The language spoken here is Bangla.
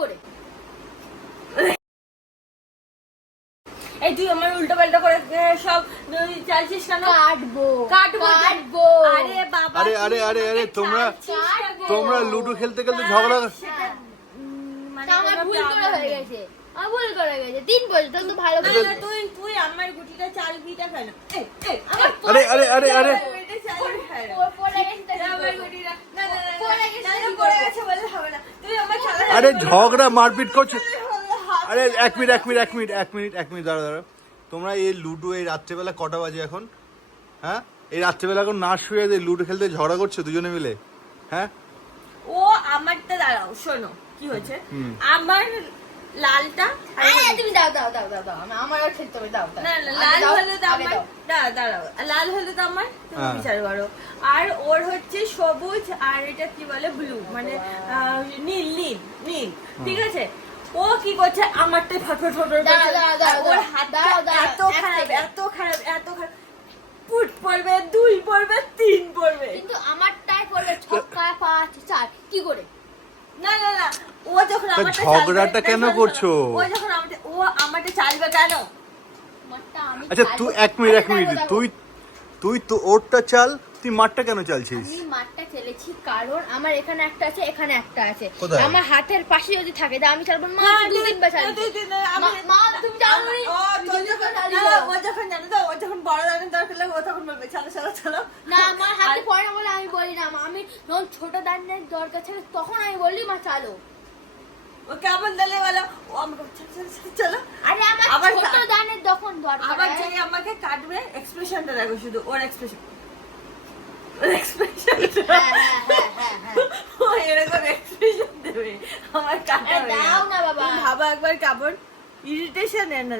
করে? এই তুই আমার উল্টো পাল্টা করে সব চালছিস কেন? কাটবো। আরে বাবা, আরে আরে আরে তোমরা লুডো খেলতে খেলতে ঝগড়া মানে আমার ভুল করে হয়ে গেছে, আমার ভুল করে গেছে। 3 বছর তো ভালো করে। না, তুই আমার গুটিটা চালবিটা ফেল। আমার আরে আরে আরে আরে পড়ে গেছে। আমার গুটিটা না পড়ে গেছে। পড়ে গেছে বলে হবে না। তুই আমার চালা আরে ঝগড়া মারপিট করছে। আরে এক মিনিট দাঁড়া। তোমরা এই লুডো এই রাত্রেবেলা কটা বাজে এখন? হ্যাঁ, এই রাত্রেবেলা এখন না শুয়ে লুডো খেলতে ঝগড়া করছো দুজনে মিলে? হ্যাঁ, ও আমারটা দাঁড়াও, শোনো কি হয়েছে। আমার লালটা তুমি দাও। আমার আর খেলতে হবে, দাও। না লাল হলুদ আমার, দাঁড়াও, লাল হলুদ আমার, তুমি বিচার করো। আর ওর হচ্ছে সবুজ, আর এটা কি বলে ব্লু, মানে নীল, ঠিক আছে। ও কি করছে আমারটাই ফটফট ওর হাতটা এত খারাপ, ফুট পড়বে, 2 পড়বে, 3 পড়বে, কিন্তু আমারটাই পড়বে 6 5 4 কি করে? না ও যখন তা আমারটা ঝগড়াটা কেন করছো? ও যখন আমারটা চালবে কেন? আমারটা আমি আচ্ছা তুই এক মিনিট তুই তো ওরটা চাল, তুই মারটা কেন চালছিস? আমি মাঠটা খেলেছি কারণ আমার এখানে একটা আছে, এখানে একটা আছে। কোথায়? আমার হাতের পাশে যদি থাকে তা আমি চালবো। মা 2-3 বার চালবো। মা তুমি জানো নি? ও যখন জানো তো, ও যখন বড় দানের দরকার লাগে ও তখন বলবে চলো। না আমার হাতে পড়ে না বলে আমি বলি না। আমি যখন ছোট দানের দরকার ছিল তখন আমি বলি মা চালো। ও কেমন দিলে বলো, ও আমাকে চলো। আরে আমার আবার ছোট দানের তখন দরকার। আবার যে আমাকে কাটবে, এক্সপ্রেশনটা দেখো শুধু, ওর এক্সপ্রেশন হ্যাঁ। ও এরকম এক্সপ্রেশন দেবে আমার কাটা দাও না বাবা। ভাবা একবার কেমন ইরিটেশন এর না।